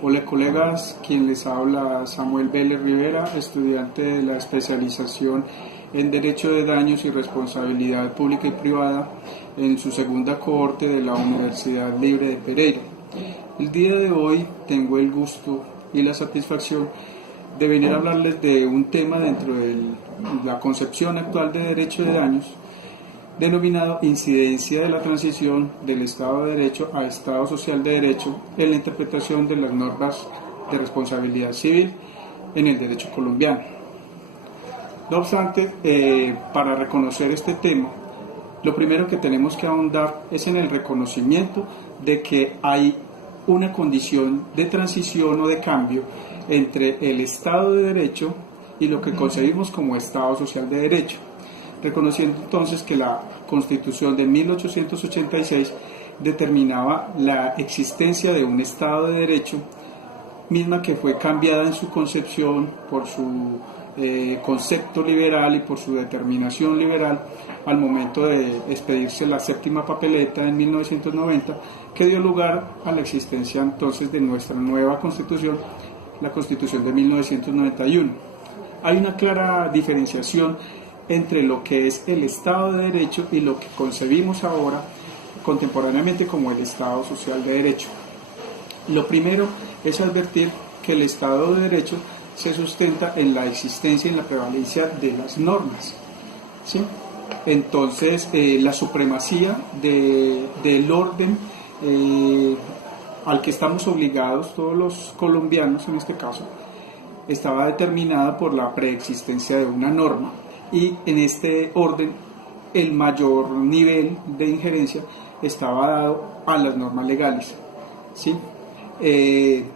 Hola colegas, quien les habla Samuel Vélez Rivera, estudiante de la especialización en Derecho de Daños y Responsabilidad Pública y Privada en su segunda cohorte de la Universidad Libre de Pereira. El día de hoy tengo el gusto y la satisfacción de venir a hablarles de un tema dentro de la concepción actual de Derecho de Daños, denominado incidencia de la transición del Estado de Derecho a Estado Social de Derecho en la interpretación de las normas de responsabilidad civil en el derecho colombiano. No obstante, para reconocer este tema, lo primero que tenemos que ahondar es en el reconocimiento de que hay una condición de transición o de cambio entre el Estado de Derecho y lo que concebimos como Estado Social de Derecho, reconociendo entonces que la Constitución de 1886 determinaba la existencia de un Estado de Derecho, misma que fue cambiada en su concepción por su concepto liberal y por su determinación liberal al momento de expedirse la séptima papeleta en 1990, que dio lugar a la existencia entonces de nuestra nueva Constitución, la Constitución de 1991. Hay una clara diferenciación entre lo que es el Estado de Derecho y lo que concebimos ahora contemporáneamente como el Estado Social de Derecho. Lo primero es advertir que el Estado de Derecho se sustenta en la existencia y en la prevalencia de las normas, ¿sí? Entonces, la supremacía del orden al que estamos obligados todos los colombianos en este caso, estaba determinada por la preexistencia de una norma. Y en este orden el mayor nivel de injerencia estaba dado a las normas legales, ¿sí?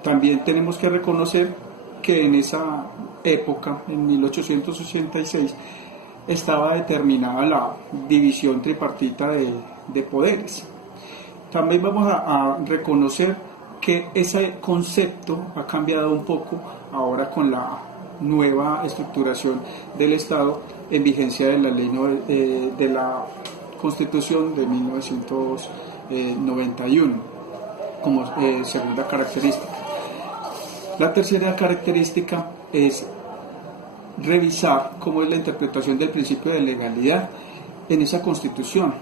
También tenemos que reconocer que en esa época, en 1886, estaba determinada la división tripartita de poderes. También vamos a reconocer que ese concepto ha cambiado un poco ahora con la nueva estructuración del Estado en vigencia de la ley de la Constitución de 1991 como segunda característica. La tercera característica es revisar cómo es la interpretación del principio de legalidad en esa Constitución,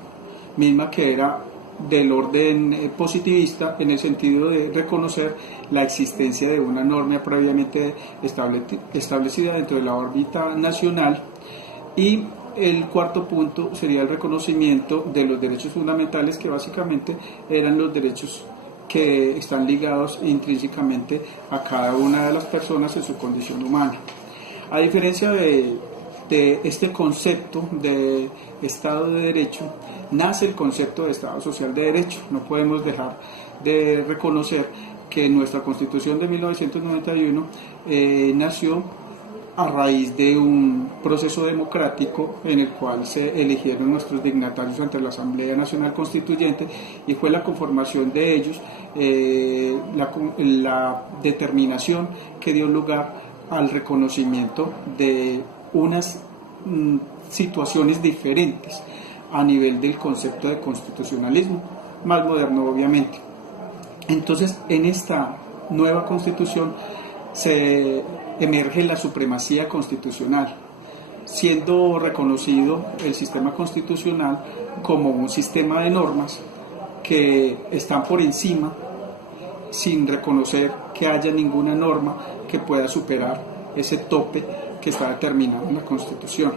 misma que era del orden positivista en el sentido de reconocer la existencia de una norma previamente establecida dentro de la órbita nacional. Y el cuarto punto sería el reconocimiento de los derechos fundamentales, que básicamente eran los derechos que están ligados intrínsecamente a cada una de las personas en su condición humana. A diferencia de este concepto de Estado de Derecho, nace el concepto de Estado Social de Derecho. No podemos dejar de reconocer que nuestra Constitución de 1991 nació a raíz de un proceso democrático en el cual se eligieron nuestros dignatarios ante la Asamblea Nacional Constituyente, y fue la conformación de ellos la determinación que dio lugar al reconocimiento de unas situaciones diferentes a nivel del concepto de constitucionalismo, más moderno obviamente. Entonces, en esta nueva Constitución se emerge la supremacía constitucional, siendo reconocido el sistema constitucional como un sistema de normas que están por encima, sin reconocer que haya ninguna norma que pueda superar ese tope que está determinado en la Constitución.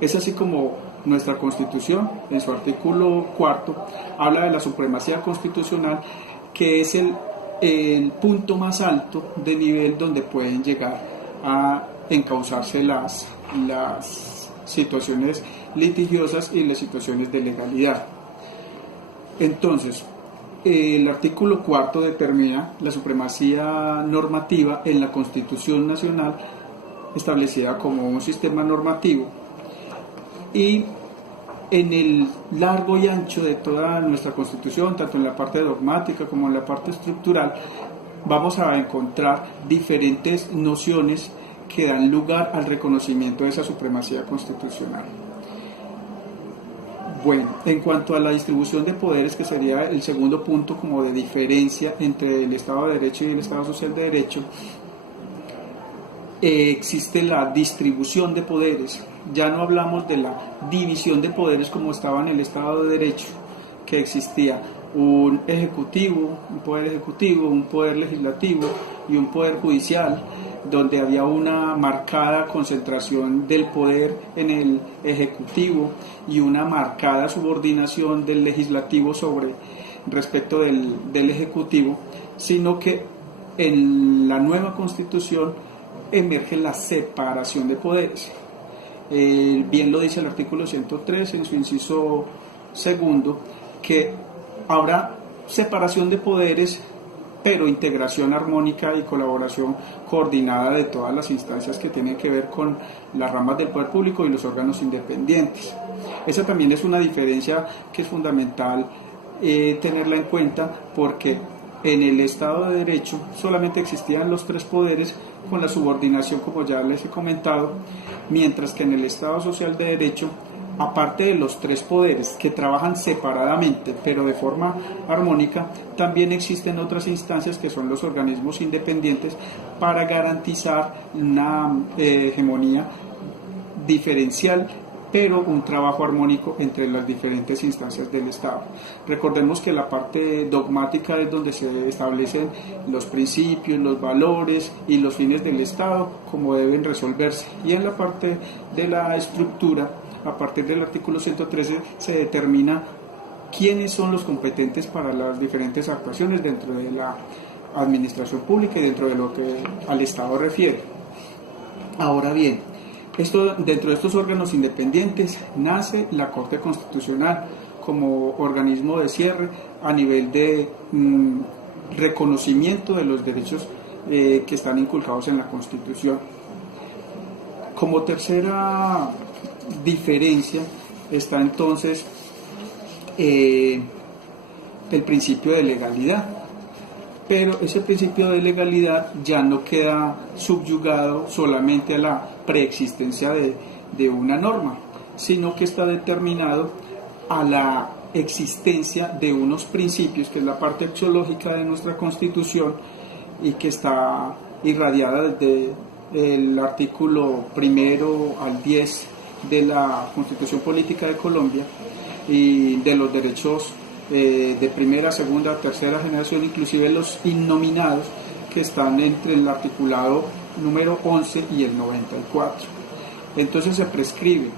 Es así como nuestra Constitución, en su artículo 4, habla de la supremacía constitucional, que es el punto más alto de nivel donde pueden llegar a encauzarse las situaciones litigiosas y las situaciones de legalidad. Entonces, el artículo 4 determina la supremacía normativa en la Constitución Nacional, establecida como un sistema normativo, y en el largo y ancho de toda nuestra Constitución, tanto en la parte dogmática como en la parte estructural, vamos a encontrar diferentes nociones que dan lugar al reconocimiento de esa supremacía constitucional. Bueno, en cuanto a la distribución de poderes, que sería el segundo punto como de diferencia entre el Estado de Derecho y el Estado Social de Derecho, existe la distribución de poderes. Ya no hablamos de la división de poderes como estaba en el Estado de Derecho, que existía un ejecutivo, un poder legislativo y un poder judicial, donde había una marcada concentración del poder en el ejecutivo y una marcada subordinación del legislativo respecto del ejecutivo, sino que en la nueva Constitución emerge la separación de poderes. Bien lo dice el artículo 103 en su inciso segundo, que habrá separación de poderes, pero integración armónica y colaboración coordinada de todas las instancias que tienen que ver con las ramas del poder público y los órganos independientes. Esa también es una diferencia que es fundamental tenerla en cuenta, porque en el Estado de Derecho solamente existían los tres poderes con la subordinación, como ya les he comentado, mientras que en el Estado Social de Derecho, aparte de los tres poderes que trabajan separadamente pero de forma armónica, también existen otras instancias que son los organismos independientes para garantizar una hegemonía diferencial, pero un trabajo armónico entre las diferentes instancias del Estado. Recordemos que la parte dogmática es donde se establecen los principios, los valores y los fines del Estado, como deben resolverse, y en la parte de la estructura, a partir del artículo 113, se determina quiénes son los competentes para las diferentes actuaciones dentro de la administración pública y dentro de lo que al Estado refiere. Ahora bien, dentro de estos órganos independientes nace la Corte Constitucional como organismo de cierre a nivel de reconocimiento de los derechos que están inculcados en la Constitución. Como tercera diferencia está entonces el principio de legalidad, pero ese principio de legalidad ya no queda subyugado solamente a la preexistencia de una norma, sino que está determinado a la existencia de unos principios, que es la parte axiológica de nuestra Constitución y que está irradiada desde el artículo 1 al 10 de la Constitución Política de Colombia, y de los derechos de primera, segunda, tercera generación, inclusive los innominados, que están entre el articulado número 11 y el 94. Entonces se prescribe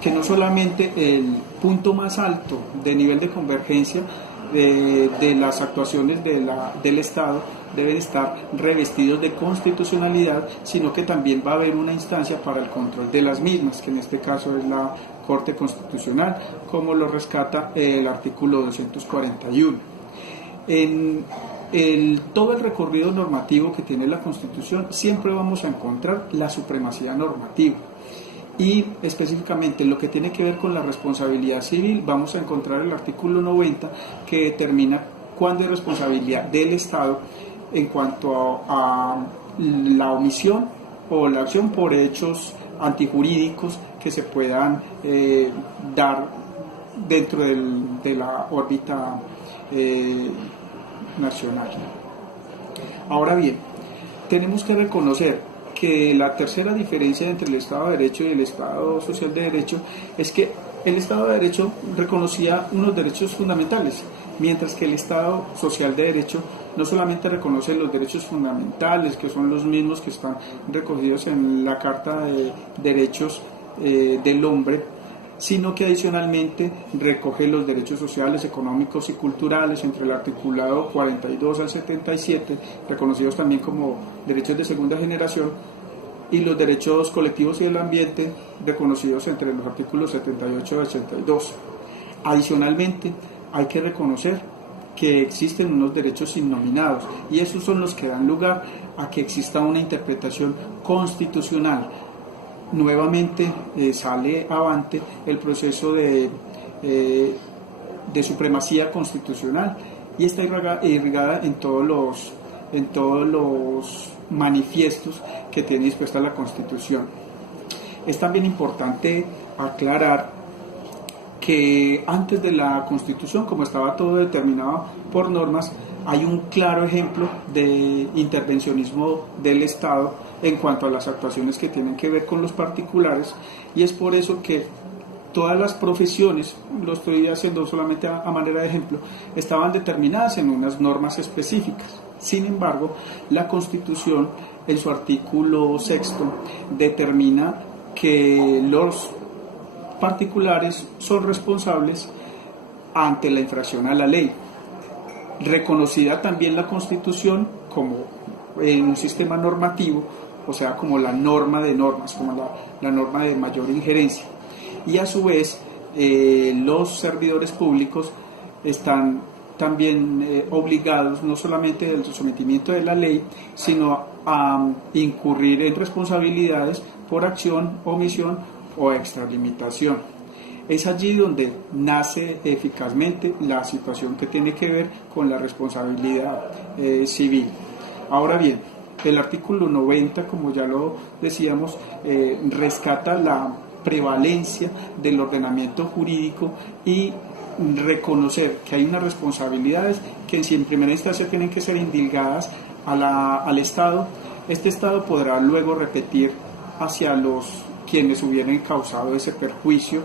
que no solamente el punto más alto de nivel de convergencia de las actuaciones del Estado deben estar revestidos de constitucionalidad, sino que también va a haber una instancia para el control de las mismas, que en este caso es la Corte Constitucional, como lo rescata el artículo 241. En todo el recorrido normativo que tiene la Constitución siempre vamos a encontrar la supremacía normativa, y específicamente lo que tiene que ver con la responsabilidad civil vamos a encontrar el artículo 90, que determina cuándo es responsabilidad del Estado en cuanto a la omisión o la acción por hechos antijurídicos que se puedan dar dentro de la órbita nacional. Ahora bien, tenemos que reconocer que la tercera diferencia entre el Estado de Derecho y el Estado Social de Derecho es que el Estado de Derecho reconocía unos derechos fundamentales, mientras que el Estado Social de Derecho no solamente reconoce los derechos fundamentales, que son los mismos que están recogidos en la Carta de Derechos del Hombre, sino que adicionalmente recoge los derechos sociales, económicos y culturales entre el articulado 42 al 77, reconocidos también como derechos de segunda generación, y los derechos colectivos y del ambiente, reconocidos entre los artículos 78 y 82. Adicionalmente, hay que reconocer que existen unos derechos innominados, y esos son los que dan lugar a que exista una interpretación constitucional. Nuevamente sale avante el proceso de supremacía constitucional, y está irrigada en todos los manifiestos que tiene dispuesta la Constitución. Es también importante aclarar que antes de la Constitución, como estaba todo determinado por normas, hay un claro ejemplo de intervencionismo del Estado en cuanto a las actuaciones que tienen que ver con los particulares, y es por eso que todas las profesiones, lo estoy haciendo solamente a manera de ejemplo, estaban determinadas en unas normas específicas. Sin embargo, la Constitución, en su artículo 6, determina que los particulares son responsables ante la infracción a la ley. Reconocida también la Constitución como en un sistema normativo, o sea, como la norma de normas, como la norma de mayor injerencia. Y a su vez, los servidores públicos están también obligados no solamente del sometimiento de la ley, sino a incurrir en responsabilidades por acción, omisión o extralimitación. Es allí donde nace eficazmente la situación que tiene que ver con la responsabilidad civil. Ahora bien, el artículo 90, como ya lo decíamos, rescata la prevalencia del ordenamiento jurídico y reconocer que hay unas responsabilidades que en primera instancia tienen que ser indilgadas al Estado. Este Estado podrá luego repetir hacia los quienes hubieran causado ese perjuicio,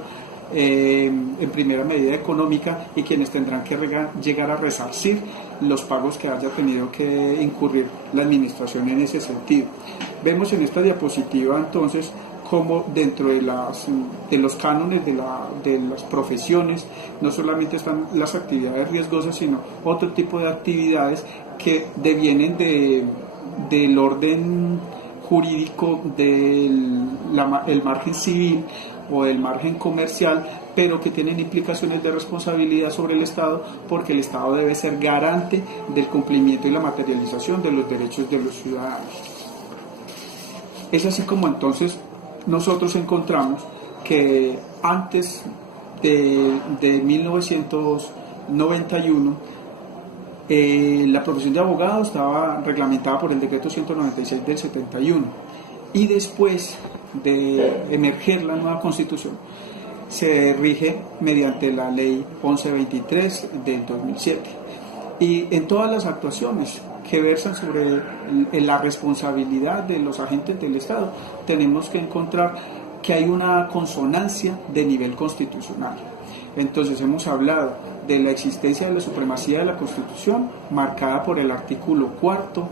en primera medida económica, y quienes tendrán que llegar a resarcir los pagos que haya tenido que incurrir la administración en ese sentido. Vemos en esta diapositiva entonces como dentro de los cánones de las profesiones no solamente están las actividades riesgosas, sino otro tipo de actividades que devienen del orden jurídico del el margen civil o del margen comercial, pero que tienen implicaciones de responsabilidad sobre el Estado, porque el Estado debe ser garante del cumplimiento y la materialización de los derechos de los ciudadanos. Es así como entonces nosotros encontramos que antes de 1991 la profesión de abogado estaba reglamentada por el decreto 196 del 71, y después de emerger la nueva Constitución se rige mediante la ley 1123 del 2007, y en todas las actuaciones que versan sobre la responsabilidad de los agentes del Estado tenemos que encontrar que hay una consonancia de nivel constitucional. Entonces hemos hablado de la existencia de la supremacía de la Constitución, marcada por el artículo 4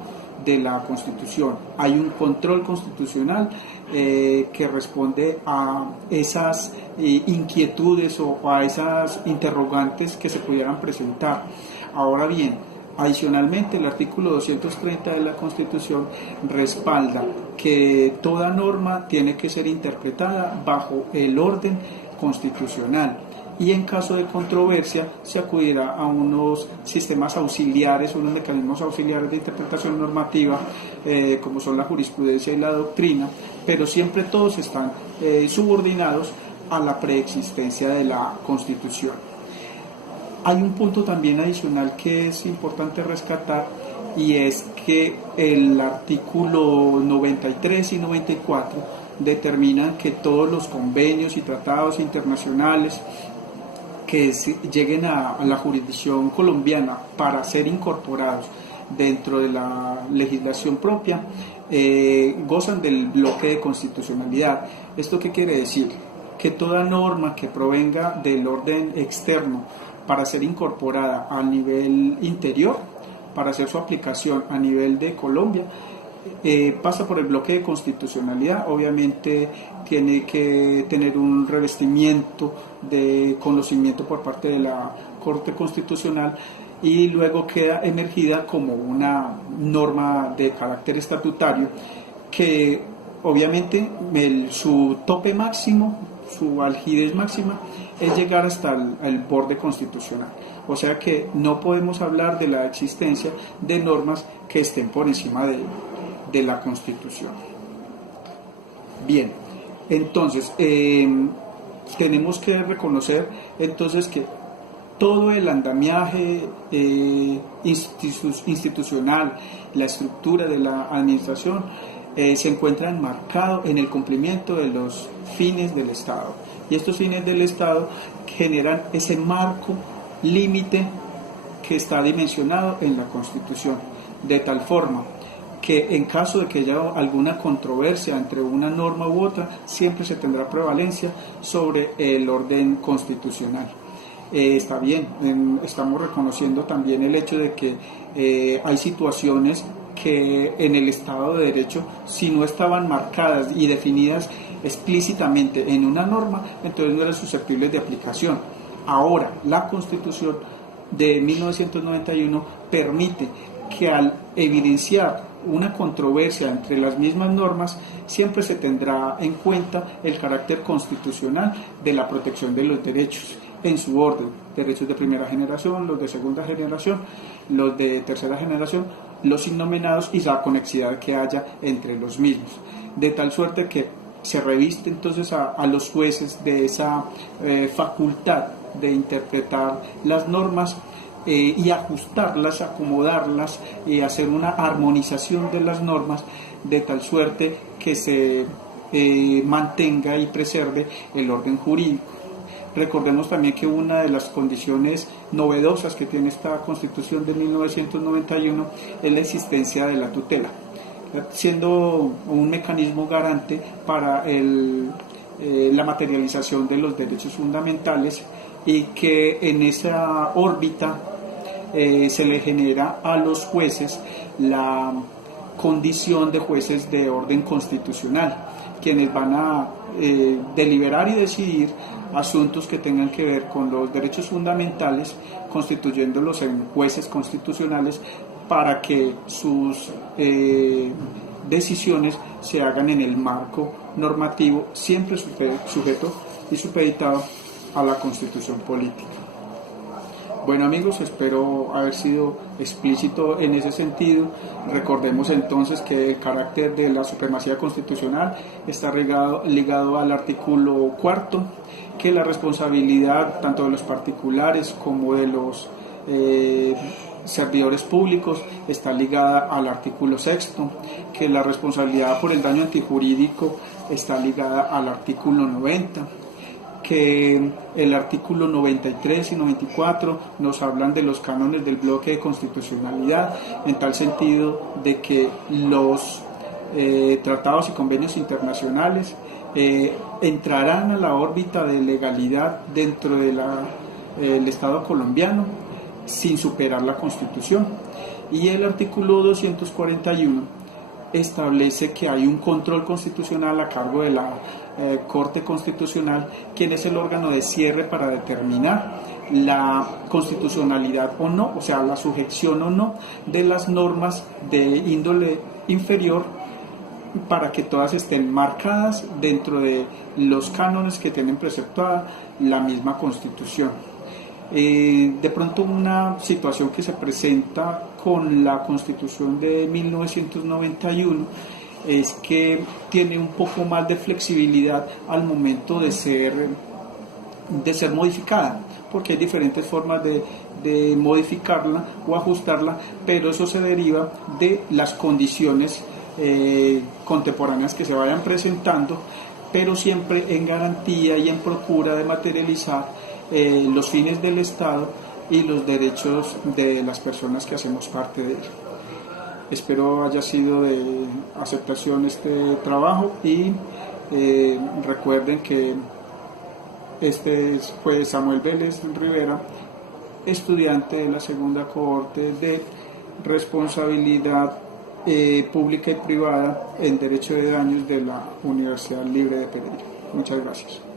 de la Constitución. Hay un control constitucional que responde a esas inquietudes o a esas interrogantes que se pudieran presentar. Ahora bien, adicionalmente, el artículo 230 de la Constitución respalda que toda norma tiene que ser interpretada bajo el orden constitucional, y en caso de controversia se acudirá a unos sistemas auxiliares, unos mecanismos auxiliares de interpretación normativa, como son la jurisprudencia y la doctrina, pero siempre todos están subordinados a la preexistencia de la Constitución. Hay un punto también adicional que es importante rescatar, y es que el artículo 93 y 94 determinan que todos los convenios y tratados internacionales que lleguen a la jurisdicción colombiana para ser incorporados dentro de la legislación propia gozan del bloque de constitucionalidad. ¿Esto qué quiere decir? Que toda norma que provenga del orden externo para ser incorporada a nivel interior, para hacer su aplicación a nivel de Colombia, pasa por el bloque de constitucionalidad. Obviamente tiene que tener un revestimiento de conocimiento por parte de la Corte Constitucional, y luego queda emergida como una norma de carácter estatutario que obviamente su tope máximo, su algidez máxima, es llegar hasta el borde constitucional. O sea que no podemos hablar de la existencia de normas que estén por encima de la Constitución. Bien, entonces tenemos que reconocer entonces que todo el andamiaje institucional, la estructura de la administración se encuentra enmarcado en el cumplimiento de los fines del Estado. Y estos fines del Estado generan ese marco límite que está dimensionado en la Constitución, de tal forma que en caso de que haya alguna controversia entre una norma u otra, siempre se tendrá prevalencia sobre el orden constitucional. Está bien, estamos reconociendo también el hecho de que hay situaciones que en el Estado de Derecho, si no estaban marcadas y definidas explícitamente en una norma, entonces no eran susceptibles de aplicación. Ahora, la Constitución de 1991 permite que al evidenciar una controversia entre las mismas normas, siempre se tendrá en cuenta el carácter constitucional de la protección de los derechos en su orden: derechos de primera generación, los de segunda generación, los de tercera generación, los innominados y la conexidad que haya entre los mismos, de tal suerte que se reviste entonces a los jueces de esa facultad de interpretar las normas y ajustarlas, acomodarlas y hacer una armonización de las normas de tal suerte que se mantenga y preserve el orden jurídico. Recordemos también que una de las condiciones novedosas que tiene esta Constitución de 1991 es la existencia de la tutela, siendo un mecanismo garante para la materialización de los derechos fundamentales, y que en esa órbita se le genera a los jueces la condición de jueces de orden constitucional, quienes van a deliberar y decidir asuntos que tengan que ver con los derechos fundamentales, constituyéndolos en jueces constitucionales para que sus decisiones se hagan en el marco normativo, siempre sujeto y supeditado a la Constitución política. Bueno, amigos, espero haber sido explícito en ese sentido. Recordemos entonces que el carácter de la supremacía constitucional está ligado al artículo 4, que la responsabilidad tanto de los particulares como de los servidores públicos está ligada al artículo 6, que la responsabilidad por el daño antijurídico está ligada al artículo 90, que el artículo 93 y 94 nos hablan de los cánones del bloque de constitucionalidad, en tal sentido de que los tratados y convenios internacionales entrarán a la órbita de legalidad dentro del Estado colombiano sin superar la Constitución. Y el artículo 241 establece que hay un control constitucional a cargo de la Corte Constitucional, quien es el órgano de cierre para determinar la constitucionalidad o no, o sea, la sujeción o no de las normas de índole inferior, para que todas estén marcadas dentro de los cánones que tienen preceptuada la misma Constitución. De pronto, una situación que se presenta con la Constitución de 1991 es que tiene un poco más de flexibilidad al momento de ser modificada, porque hay diferentes formas de modificarla o ajustarla, pero eso se deriva de las condiciones contemporáneas que se vayan presentando, pero siempre en garantía y en procura de materializar los fines del Estado y los derechos de las personas que hacemos parte de él. Espero haya sido de aceptación este trabajo y recuerden que este fue Samuel Vélez Rivera, estudiante de la segunda cohorte de responsabilidad pública y privada en Derecho de Daños de la Universidad Libre de Pereira. Muchas gracias.